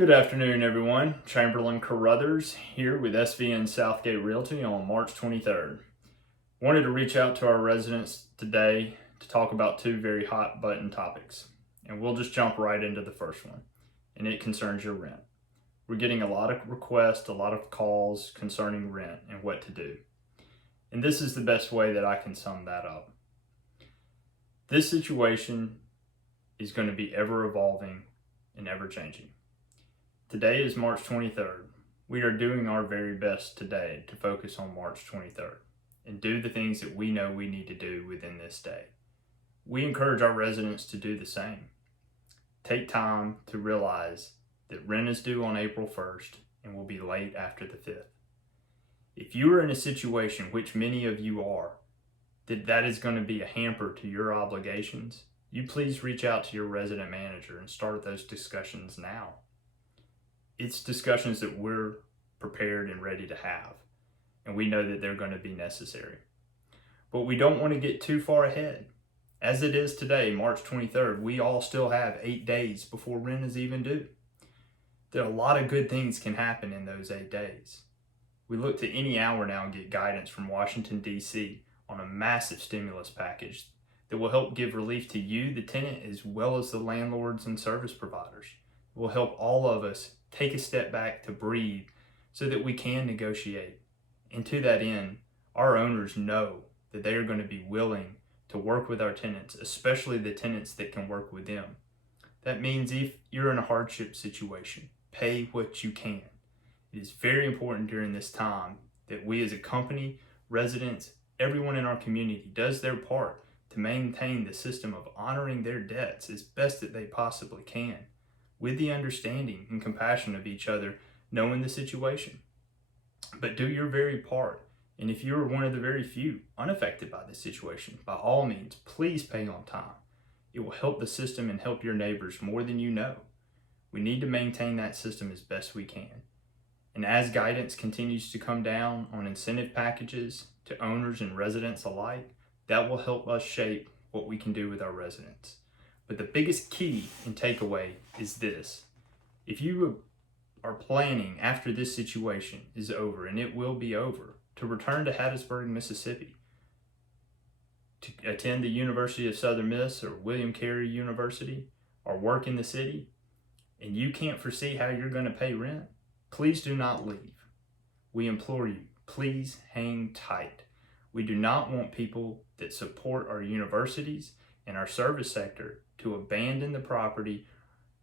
Good afternoon, everyone. Chamberlain Carruthers here with SVN Southgate Realty on March 23rd. Wanted to reach out to our residents today to talk about two very hot button topics. And we'll just jump right into the first one, and it concerns your rent. We're getting a lot of requests, a lot of calls concerning rent and what to do. And this is the best way that I can sum that up. This situation is going to be ever evolving and ever changing. Today is March 23rd. We are doing our very best today to focus on March 23rd and do the things that we know we need to do within this day. We encourage our residents to do the same. Take time to realize that rent is due on April 1st and will be late after the 5th. If you are in a situation, which many of you are, that is going to be a hamper to your obligations, you please reach out to your resident manager and start those discussions now. It's discussions that we're prepared and ready to have, and we know that they're going to be necessary. But we don't want to get too far ahead. As it is today, March 23rd, we all still have 8 days before rent is even due. There are a lot of good things can happen in those 8 days. We look to any hour now and get guidance from Washington, D.C. on a massive stimulus package that will help give relief to you, the tenant, as well as the landlords and service providers. It will help all of us take a step back to breathe so that we can negotiate. And to that end, our owners know that they are going to be willing to work with our tenants, especially the tenants that can work with them. That means if you're in a hardship situation, pay what you can. It is very important during this time that we as a company, residents, everyone in our community does their part to maintain the system of honoring their debts as best that they possibly can, with the understanding and compassion of each other, knowing the situation. But do your very part. And if you're one of the very few unaffected by this situation, by all means, please pay on time. It will help the system and help your neighbors more than you know. We need to maintain that system as best we can. And as guidance continues to come down on incentive packages to owners and residents alike, that will help us shape what we can do with our residents. But the biggest key and takeaway is this. If you are planning after this situation is over, and it will be over, to return to Hattiesburg, Mississippi, to attend the University of Southern Miss or William Carey University, or work in the city, and you can't foresee how you're going to pay rent, please do not leave. We implore you, please hang tight. We do not want people that support our universities and our service sector to abandon the property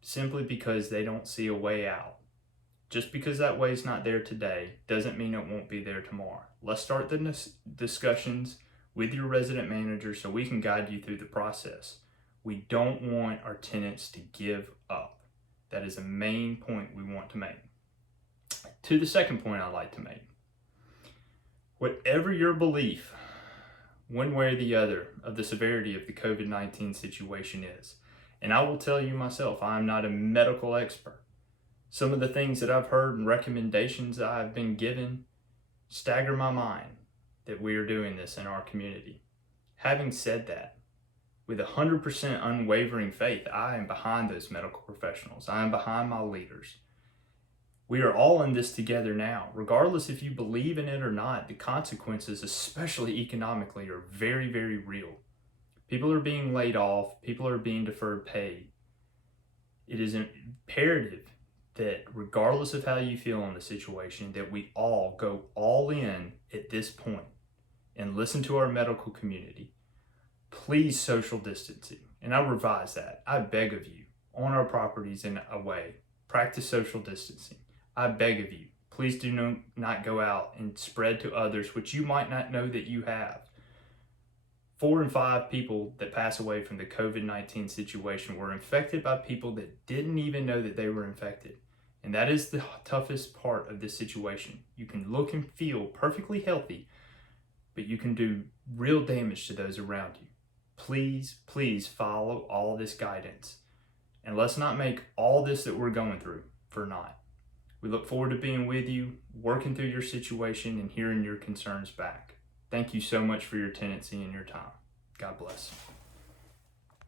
simply because they don't see a way out. Just because that way is not there today doesn't mean it won't be there tomorrow. Let's start the discussions with your resident manager so we can guide you through the process. We don't want our tenants to give up. That is a main point we want to make. To the second point I'd like to make. Whatever your belief, one way or the other, of the severity of the COVID-19 situation is, and I will tell you myself, I am not a medical expert. Some of the things that I've heard and recommendations that I've been given stagger my mind that we are doing this in our community. Having said that, with 100% unwavering faith, I am behind those medical professionals. I am behind my leaders. We are all in this together now. Regardless if you believe in it or not, the consequences, especially economically, are very, very real. People are being laid off. People are being deferred pay. It is imperative that regardless of how you feel on the situation, that we all go all in at this point and listen to our medical community. Please social distancing. And I revise that. I beg of you, on our properties and away, practice social distancing. I beg of you, please do not go out and spread to others, which you might not know that you have. 4 in 5 people that pass away from the COVID-19 situation were infected by people that didn't even know that they were infected. And that is the toughest part of this situation. You can look and feel perfectly healthy, but you can do real damage to those around you. Please, please follow all this guidance. And let's not make all this that we're going through for naught. We look forward to being with you, working through your situation, and hearing your concerns back. Thank you so much for your tenancy and your time. God bless.